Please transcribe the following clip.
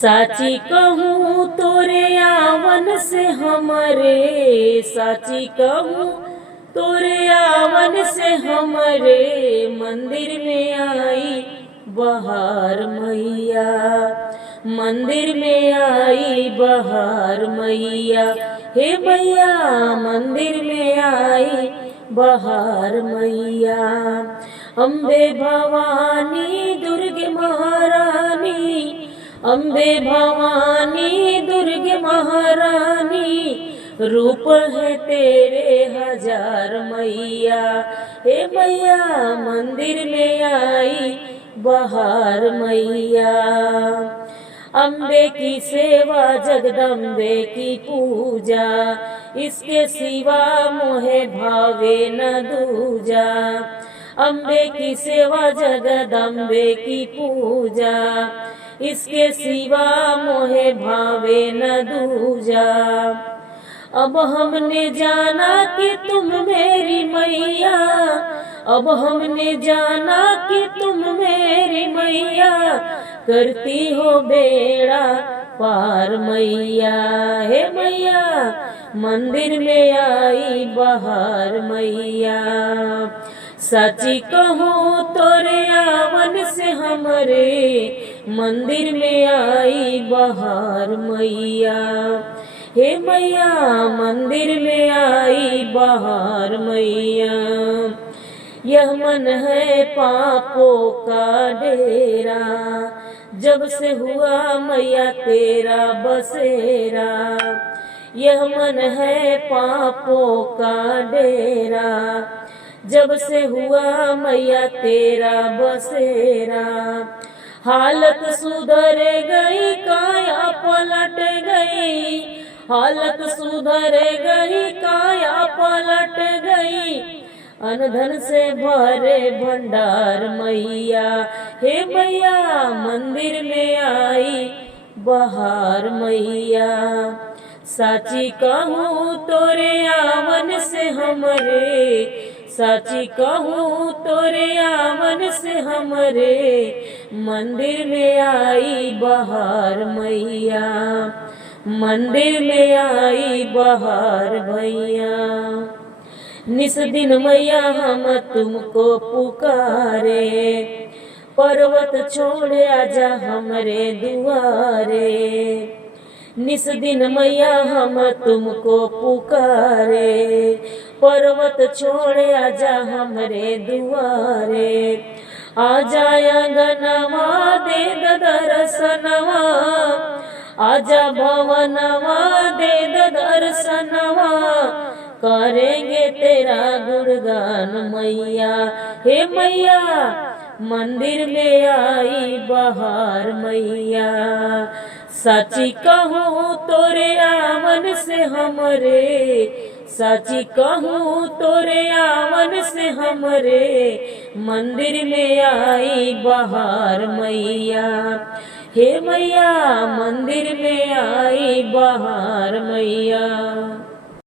साची कहूँ तोरे आवन से हमरे, साची कहूँ तोरे आवन से हमरे, मंदिर में आई बहार मैया, मंदिर में आई बहार मैया, हे मैया मंदिर में आई बहार मैया। अम्बे भवानी दुर्गे महारानी, अम्बे भवानी दुर्गे महारानी, रूप है तेरे हजार मैया, हे मैया मंदिर में आई बहार मैया। अम्बे की सेवा जगदम्बे की पूजा, इसके सिवा मोहे भावे न दूजा। अम्बे की सेवा जगदम्बे की पूजा, इसके सिवा मोहे भावे न दूजा। अब हमने जाना कि तुम मेरी मैया, अब हमने जाना कि तुम मेरी मैया, करती हो बेड़ा पार मैया, हे मैया मंदिर में आई बहार मैया। सची कहूँ तोरे आवन से हमरे, मंदिर में आई बहार मैया, हे मैया मंदिर में आई बहार मैया। यह मन है पापों का डेरा, जब से हुआ मैया तेरा बसेरा। यह मन है पापों का डेरा, जब से हुआ मैया तेरा बसेरा। हालत सुधर गई काया पलट गई, हालत सुधर गई काया पलट गई। अनधन से भरे भंडार मैया, हे मैया मंदिर में आई बहार मैया। साची कहूँ तोरे आवन से हमरे, साची कहूँ तोरे आवन से हमरे, मंदिर में आई बहार मैया, मंदिर में आई बहार भैया। निस दिन मैया हम तुमको पुकारे, पर्वत छोड़ आजा हमरे दुआरे। निस दिन मैया हम तुमको पुकारे, पर्वत छोड़ आजा हमरे दुआरे। आजा अंगनवा दे दर्शनवा, आजा भवनवा दे दर्शनवा। करेंगे तेरा गुणगान मैया, हे मैया मंदिर में आई बहार मैया। सची कहूँ तोरे आवन से हमरे, सची कहूँ तोरे आवन से हमरे, मंदिर में आई बहार मैया, हे मैया मंदिर में आई बहार मैया।